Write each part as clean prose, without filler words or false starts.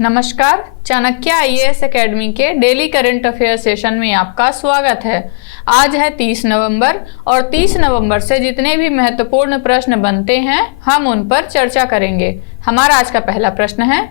नमस्कार, Chanakya IAS academy के daily current affair session में आपका स्वागत है। आज है 30 नवंबर और 30 नवंबर से जितने भी महत्वपूर्ण प्रश्न बनते हैं हम उन पर चर्चा करेंगे। हमारा आज का पहला प्रश्न है,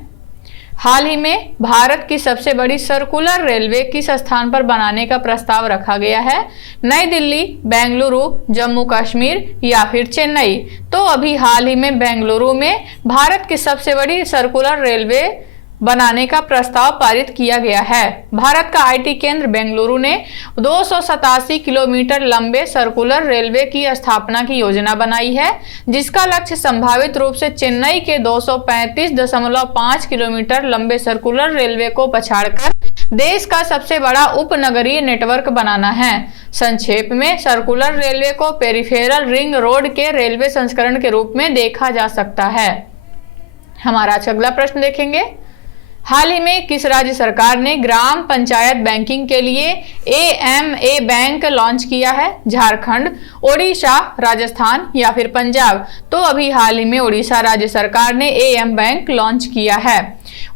हाल ही में भारत की सबसे बड़ी सर्कुलर रेलवे किस स्थान पर बनाने का प्रस्ताव रखा गया है? नई दिल्ली, बेंगलुरु, जम्मू कश्मीर या फिर चेन्नई? तो अभी हाल ही में बेंगलुरु में भारत की सबसे बड़ी सर्कुलर रेलवे बनाने का प्रस्ताव पारित किया गया है। भारत का आईटी केंद्र बेंगलुरु ने 287 किलोमीटर लंबे सर्कुलर रेलवे की स्थापना की योजना बनाई है, जिसका लक्ष्य संभावित रूप से चेन्नई के 235.5 किलोमीटर लंबे सर्कुलर रेलवे को पछाड़कर देश का सबसे बड़ा उपनगरीय नेटवर्क बनाना है। संक्षेप में सर्कुलर रेलवे को पेरिफेरल रिंग रोड के रेलवे संस्करण के रूप में देखा जा सकता है। हमारा आज अगला प्रश्न देखेंगे, हाल ही में किस राज्य सरकार ने ग्राम पंचायत बैंकिंग के लिए एएमए बैंक लॉन्च किया है? झारखंड, ओडिशा, राजस्थान या फिर पंजाब? तो अभी हाल ही में ओडिशा राज्य सरकार ने एएम बैंक लॉन्च किया है।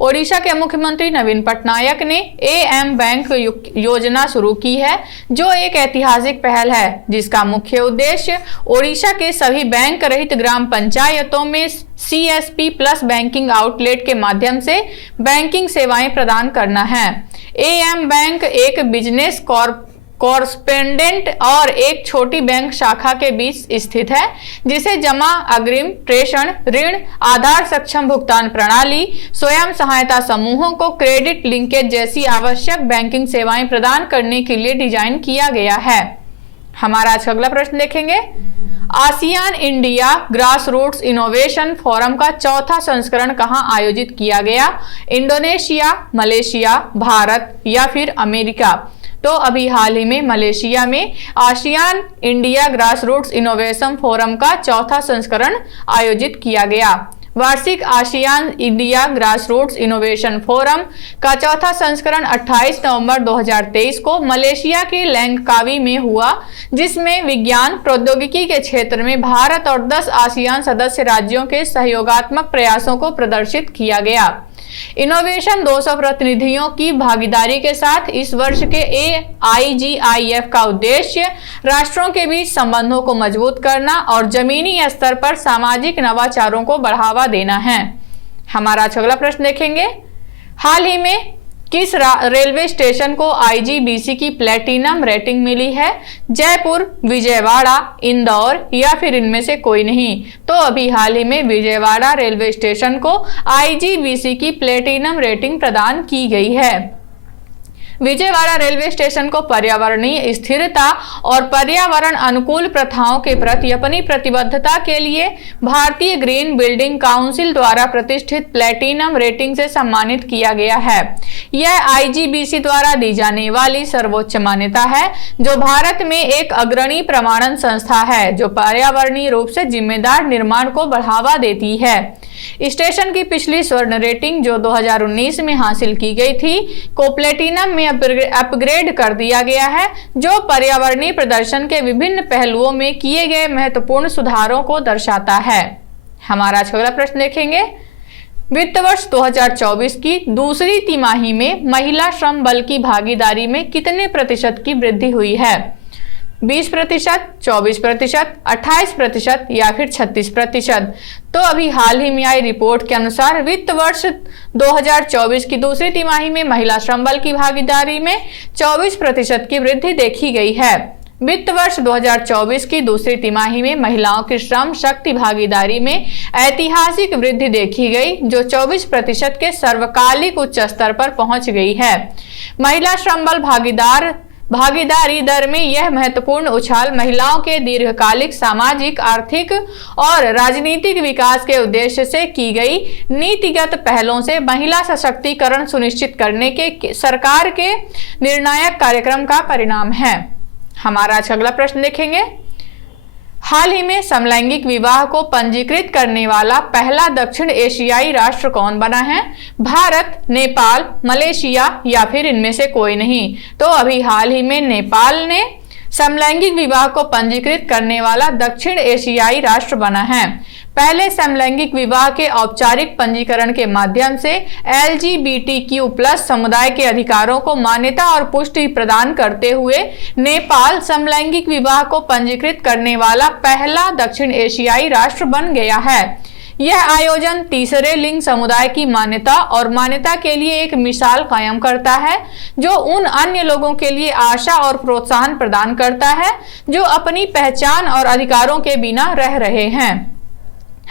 ओडिशा के मुख्यमंत्री नवीन पटनायक ने एएम बैंक योजना शुरू की है, जो एक ऐतिहासिक पहल है, जिसका मुख्य उद्देश्य ओडिशा के सभी बैंक रहित ग्राम पंचायतों में सीएसपी प्लस बैंकिंग आउटलेट के माध्यम से बैंकिंग सेवाएं प्रदान करना है। एएम बैंक एक बिजनेस कॉरस्पेंडेंट और एक छोटी बैंक शाखा के बीच स्थित है, जिसे जमा, अग्रिम, प्रेषण, ऋण, आधार सक्षम भुगतान प्रणाली, स्वयं सहायता समूहों को क्रेडिट लिंकेज जैसी आवश्यक बैंकिंग सेवाएं प्रदान करने के लिए डिजाइन किया गया है। हमारा आज अगला प्रश्न देखेंगे, ASEAN India grassroots innovation forum का चौथा संस्करण कहां आयोजित किया गया? इंडोनेशिया, मलेशिया, भारत या फिर अमेरिका? तो अभी हाल ही में मलेशिया में ASEAN India grassroots innovation forum का चौथा संस्करण आयोजित किया गया। वार्षिक ASEAN India grassroots innovation forum का चौथा संस्करण 28 नवंबर 2023 को मलेशिया के लैंगकावी में हुआ, जिसमें विज्ञान प्रौद्योगिकी के क्षेत्र में भारत और 10 आसियान सदस्य राज्यों के सहयोगात्मक प्रयासों को प्रदर्शित किया गया। इनोवेशन 200 प्रतिनिधियों की भागीदारी के साथ इस वर्ष के AIGIF का उद्देश्य राष्ट्रों के बीच संबंधों को मजबूत करना और जमीनी स्तर पर सामाजिक नवाचारों को बढ़ावा देना है। हमारा अगला प्रश्न देखेंगे, हाल ही में किस रेलवे स्टेशन को IGBC की प्लेटिनम रेटिंग मिली है? जयपुर, विजयवाड़ा, इंदौर या फिर इनमें से कोई नहीं? तो अभी हाल ही में विजयवाड़ा रेलवे स्टेशन को IGBC की प्लेटिनम रेटिंग प्रदान की गई है। विजयवाड़ा रेलवे स्टेशन को पर्यावरणीय स्थिरता और पर्यावरण अनुकूल प्रथाओं के प्रति अपनी प्रतिबद्धता के लिए भारतीय ग्रीन बिल्डिंग काउंसिल द्वारा प्रतिष्ठित प्लेटिनम रेटिंग से सम्मानित किया गया है। यह IGBC द्वारा दी जाने वाली सर्वोच्च मान्यता है, जो भारत में एक अग्रणी प्रमाणन संस्था है, जो पर्यावरणीय रूप से जिम्मेदार निर्माण को बढ़ावा देती है। स्टेशन की पिछली स्वर्ण रेटिंग, जो 2019 में हासिल की गई थी, को प्लेटिनम में अपग्रेड कर दिया गया है, जो पर्यावरणीय प्रदर्शन के विभिन्न पहलुओं में किए गए महत्वपूर्ण सुधारों को दर्शाता है। हमारा अगला प्रश्न देखेंगे, वित्त वर्ष 2024 की दूसरी तिमाही में महिला श्रम बल की भागीदारी में कितने प्रतिशत की वृद्धि हुई है? 20%, 24%, 28% या फिर 36%? तो अभी हाल ही में आई रिपोर्ट के अनुसार वित्त वर्ष 2024 की दूसरी तिमाही में महिला श्रम बल की भागीदारी में 24% की वृद्धि देखी गई है। वित्त वर्ष 2024 की दूसरी तिमाही में महिलाओं की श्रम शक्ति भागीदारी में ऐतिहासिक वृद्धि देखी गई, जो 24% के सर्वकालिक उच्च स्तर पर पहुंच गई है। महिला श्रम बल भागीदारी दर में यह महत्वपूर्ण उछाल महिलाओं के दीर्घकालिक सामाजिक, आर्थिक और राजनीतिक विकास के उद्देश्य से की गई नीतिगत पहलों से महिला सशक्तिकरण सुनिश्चित करने के सरकार के निर्णायक कार्यक्रम का परिणाम है। हमारा अगला प्रश्न देखेंगे, हाल ही में समलैंगिक विवाह को पंजीकृत करने वाला पहला दक्षिण एशियाई राष्ट्र कौन बना है? भारत, नेपाल, मलेशिया या फिर इनमें से कोई नहीं? तो अभी हाल ही में नेपाल ने समलैंगिक विवाह को पंजीकृत करने वाला दक्षिण एशियाई राष्ट्र बना है। पहले समलैंगिक विवाह के औपचारिक पंजीकरण के माध्यम से LGBTQ+ समुदाय के अधिकारों को मान्यता और पुष्टि प्रदान करते हुए नेपाल समलैंगिक विवाह को पंजीकृत करने वाला पहला दक्षिण एशियाई राष्ट्र बन गया है। यह आयोजन तीसरे लिंग समुदाय की मान्यता और मान्यता के लिए एक मिसाल कायम करता है, जो उन अन्य लोगों के लिए आशा और प्रोत्साहन प्रदान करता है जो अपनी पहचान और अधिकारों के बिना रह रहे हैं।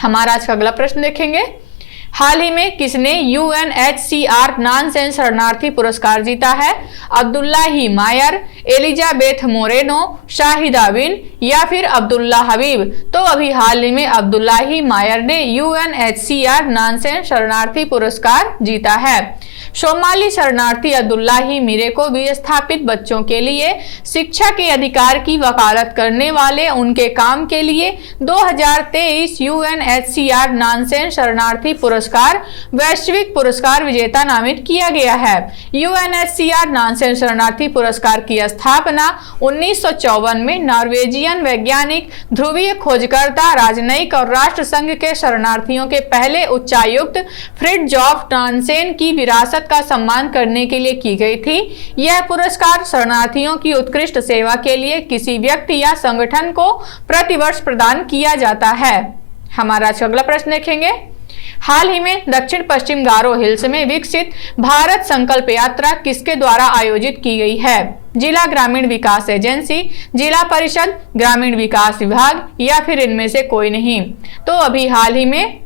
हमारा आज का अगला प्रश्न देखेंगे। हाल ही में किसने UNHCR नॉनसेंस शरणार्थी पुरस्कार जीता है? अब्दुल्लाही मायर, एलिजाबेथ मोरेनो, शाहिदा बिन या फिर अब्दुल्ला हबीब? तो अभी हाल ही में अब्दुल्लाही मायर ने UNHCR नॉनसेंस शरणार्थी पुरस्कार जीता है। सोमाली शरणार्थी अब्दुल्लाही मीरे को विस्थापित बच्चों के लिए शिक्षा के अधिकार की वकालत करने वाले उनके काम के लिए 2023 UNHCR नॉनसेंस शरणार्थी पुरस्कार वैश्विक पुरस्कार विजेता नामित किया गया है। UNHCR नॉनसेंस शरणार्थी पुरस्कार की स्थापना 1954 में नॉर्वेजियन वैज्ञानिक, ध्रुवीय खोजकर्ता, राजनयिक और राष्ट्र संघ के शरणार्थियों के पहले उच्चायुक्त फ्रिडजॉफ नानसेन की विरासत का सम्मान करने के लिए की गई थी। यह पुरस्कार शरणार्थियों की उत्कृष्ट सेवा के लिए किसी व्यक्ति या संगठन को प्रतिवर्ष प्रदान किया जाता है। हमारा अगला प्रश्न देखेंगे। हाल ही में दक्षिण पश्चिम गारो हिल्स में विकसित भारत संकल्प यात्रा किसके द्वारा आयोजित की गई है? जिला ग्रामीण विकास एजेंसी, जिला परिषद, ग्रामीण विकास विभाग या फिर इनमें से कोई नहीं? तो अभी हाल ही में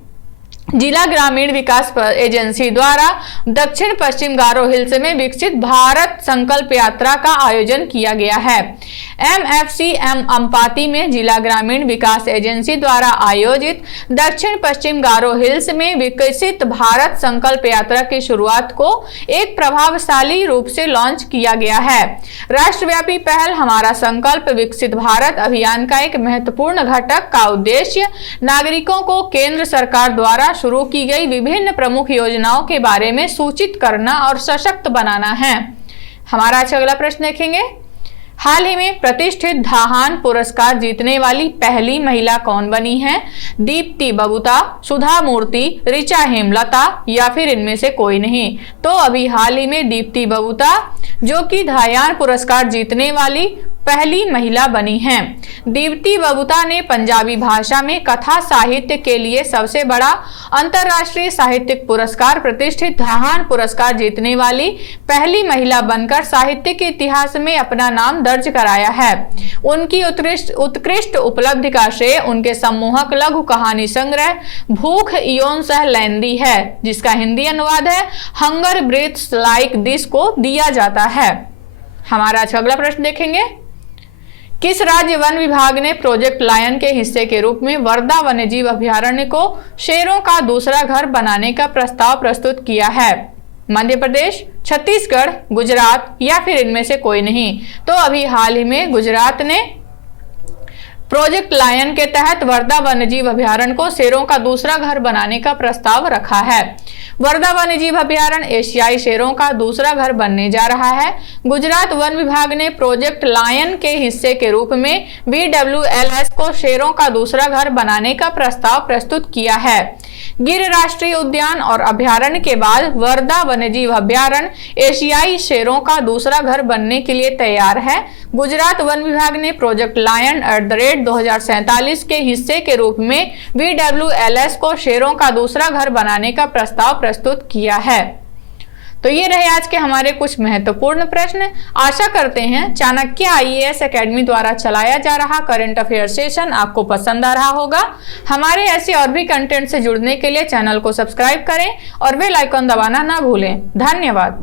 जिला ग्रामीण विकास एजेंसी द्वारा दक्षिण पश्चिम गारो हिल्स में विकसित भारत संकल्प यात्रा का आयोजन किया गया है। MFCM अम्पाती में जिला ग्रामीण विकास एजेंसी द्वारा आयोजित दक्षिण पश्चिम गारो हिल्स में विकसित भारत संकल्प यात्रा की शुरुआत को एक प्रभावशाली रूप से लॉन्च किया गया है। राष्ट्रव्यापी पहल हमारा संकल्प विकसित भारत अभियान का एक महत्वपूर्ण घटक का उद्देश्य नागरिकों को केंद्र सरकार द्वारा शुरू की गई विभिन्न प्रमुख योजनाओं के बारे में सूचित करना और सशक्त बनाना है। हमारा अगला प्रश्न देखेंगे। हाल ही में प्रतिष्ठित धाहान पुरस्कार जीतने वाली पहली महिला कौन बनी है? दीप्ति बबूता, सुधा मूर्ति, ऋचा हेमलता या फिर इनमें से कोई नहीं? तो अभी हाल ही में दीप्ति बबूता, जो कि धायान पुरस्कार जीतने वाली पहली महिला बनी हैं। दीप्ति बबूता ने पंजाबी भाषा में कथा साहित्य के लिए सबसे बड़ा अंतर्राष्ट्रीय साहित्यिक पुरस्कार प्रतिष्ठित धाहान पुरस्कार जीतने वाली पहली महिला बनकर साहित्य के इतिहास में अपना नाम दर्ज कराया है। उनकी उत्कृष्ट उपलब्धि का श्रेय उनके सम्मोहक लघु कहानी संग्रह भूख इयोन सह लैंदी है, जिसका हिंदी अनुवाद है हंगर ब्रीथ्स लाइक दिस को दिया जाता है। हमारा अगला प्रश्न देखेंगे। किस राज्य वन विभाग ने प्रोजेक्ट लायन के हिस्से के रूप में वर्धा वन्यजीव अभयारण्य को शेरों का दूसरा घर बनाने का प्रस्ताव प्रस्तुत किया है? मध्य प्रदेश, छत्तीसगढ़, गुजरात या फिर इनमें से कोई नहीं? तो अभी हाल ही में गुजरात ने प्रोजेक्ट लायन के तहत वर्धा वन्यजीव अभयारण्य को शेरों का दूसरा घर बनाने का प्रस्ताव रखा है। वर्धा वन्यजीव अभयारण्य एशियाई शेरों का दूसरा घर बनने जा रहा है। गुजरात वन विभाग ने प्रोजेक्ट लायन के हिस्से के रूप में VWLS को शेरों का दूसरा घर बनाने का प्रस्ताव प्रस्तुत किया है। गिर राष्ट्रीय उद्यान और अभयारण्य के बाद वर्धा वन्यजीव अभयारण्य एशियाई शेरों का दूसरा घर बनने के लिए तैयार है। गुजरात वन विभाग ने प्रोजेक्ट लायन @ 2047 के हिस्से के रूप में VWLS को शेरों का दूसरा घर बनाने का प्रस्ताव प्रस्तुत किया है। तो ये रहे आज के हमारे कुछ महत्वपूर्ण प्रश्न। आशा करते हैं चाणक्य IAS एकेडमी द्वारा चलाया जा रहा करंट अफेयर सेशन आपको पसंद आ रहा होगा। हमारे ऐसे और भी कंटेंट से जुड़ने के लिए चैनल को सब्सक्राइब करें और बेल आइकन दबाना ना भूलें। धन्यवाद।